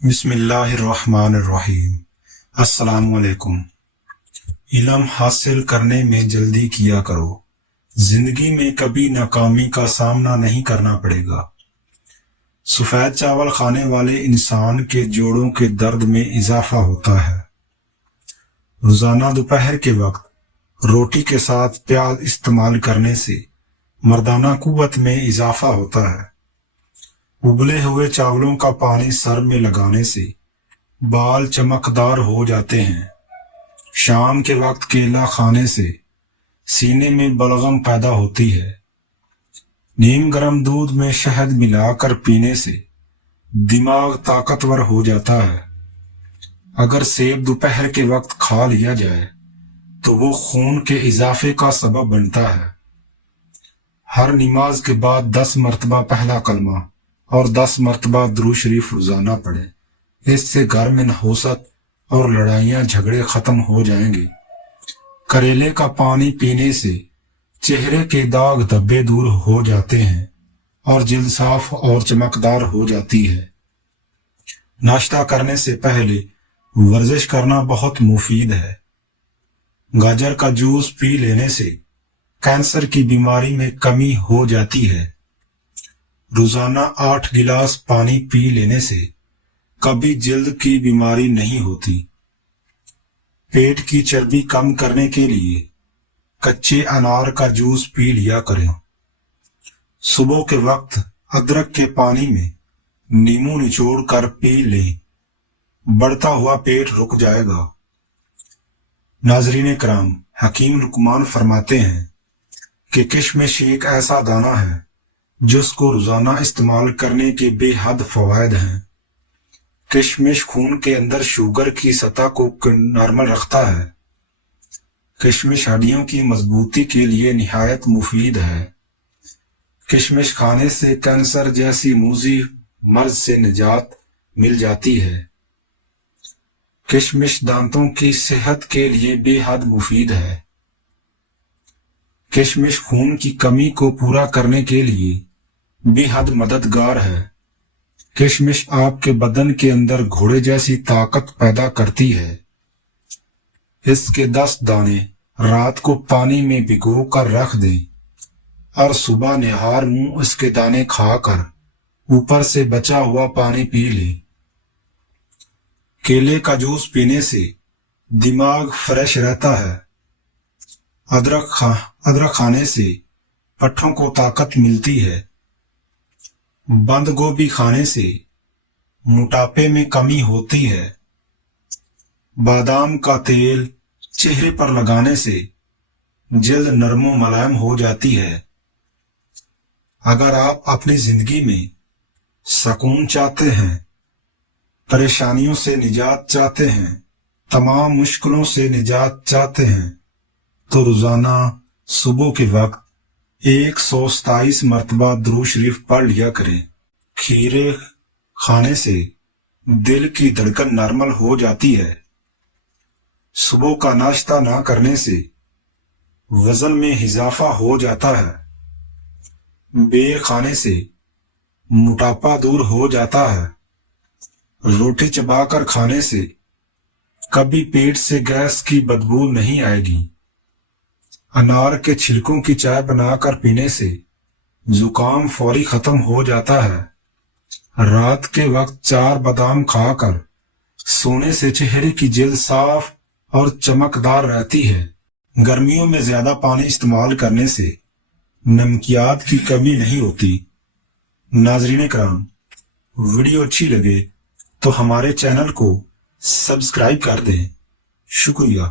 بسم اللہ الرحمن الرحیم۔ السلام علیکم۔ علم حاصل کرنے میں جلدی کیا کرو، زندگی میں کبھی ناکامی کا سامنا نہیں کرنا پڑے گا۔ سفید چاول کھانے والے انسان کے جوڑوں کے درد میں اضافہ ہوتا ہے۔ روزانہ دوپہر کے وقت روٹی کے ساتھ پیاز استعمال کرنے سے مردانہ قوت میں اضافہ ہوتا ہے۔ ابلے ہوئے چاولوں کا پانی سر میں لگانے سے بال چمکدار ہو جاتے ہیں۔ شام کے وقت کیلا کھانے سے سینے میں بلغم پیدا ہوتی ہے۔ نیم گرم دودھ میں شہد ملا کر پینے سے دماغ طاقتور ہو جاتا ہے۔ اگر سیب دوپہر کے وقت کھا لیا جائے تو وہ خون کے اضافے کا سبب بنتا ہے۔ ہر نماز کے بعد 10 مرتبہ پہلا کلمہ اور 10 مرتبہ درود شریف روزانہ پڑھیں۔ اس سے گھر میں نحوست اور لڑائیاں جھگڑے ختم ہو جائیں گے۔ کریلے کا پانی پینے سے چہرے کے داغ دھبے دور ہو جاتے ہیں اور جلد صاف اور چمکدار ہو جاتی ہے۔ ناشتہ کرنے سے پہلے ورزش کرنا بہت مفید ہے۔ گاجر کا جوس پی لینے سے کینسر کی بیماری میں کمی ہو جاتی ہے۔ روزانہ 8 گلاس پانی پی لینے سے کبھی جلد کی بیماری نہیں ہوتی۔ پیٹ کی چربی کم کرنے کے لیے کچے انار کا جوس پی لیا کریں۔ صبح کے وقت ادرک کے پانی میں نیمبو نچوڑ کر پی لیں، بڑھتا ہوا پیٹ رک جائے گا۔ ناظرین کرام، حکیم لقمان فرماتے ہیں کہ کشمش ایک ایسا دانہ ہے جس کو روزانہ استعمال کرنے کے بے حد فوائد ہیں۔ کشمش خون کے اندر شوگر کی سطح کو نارمل رکھتا ہے۔ کشمش ہڈیوں کی مضبوطی کے لیے نہایت مفید ہے۔ کشمش کھانے سے کینسر جیسی موذی مرض سے نجات مل جاتی ہے۔ کشمش دانتوں کی صحت کے لیے بے حد مفید ہے۔ کشمش خون کی کمی کو پورا کرنے کے لیے بے حد مددگار ہے۔ کشمش آپ کے بدن کے اندر گھوڑے جیسی طاقت پیدا کرتی ہے۔ اس کے 10 دانے رات کو پانی میں بھگو کر رکھ دیں اور صبح نہار منہ اس کے دانے کھا کر اوپر سے بچا ہوا پانی پی لیں۔ کیلے کا جوس پینے سے دماغ فریش رہتا ہے۔ ادرک کھانے سے پٹھوں کو طاقت ملتی ہے۔ بند گوبھی کھانے سے موٹاپے میں کمی ہوتی ہے۔ بادام کا تیل چہرے پر لگانے سے جلد نرم و ملائم ہو جاتی ہے۔ اگر آپ اپنی زندگی میں سکون چاہتے ہیں، پریشانیوں سے نجات چاہتے ہیں، تمام مشکلوں سے نجات چاہتے ہیں، تو روزانہ صبح کے وقت 127 مرتبہ درود شریف پڑھ لیا کریں۔ کھیرے کھانے سے دل کی دھڑکن نارمل ہو جاتی ہے۔ صبح کا ناشتہ نہ کرنے سے وزن میں اضافہ ہو جاتا ہے۔ بیر کھانے سے موٹاپا دور ہو جاتا ہے۔ روٹی چبا کر کھانے سے کبھی پیٹ سے گیس کی بدبو نہیں آئے گی۔ انار کے چھلکوں کی چائے بنا کر پینے سے زکام فوری ختم ہو جاتا ہے۔ رات کے وقت 4 بادام کھا کر سونے سے چہرے کی جلد صاف اور چمکدار رہتی ہے۔ گرمیوں میں زیادہ پانی استعمال کرنے سے نمکیات کی کمی نہیں ہوتی۔ ناظرین کرام، ویڈیو اچھی لگے تو ہمارے چینل کو سبسکرائب کر دیں۔ شکریہ۔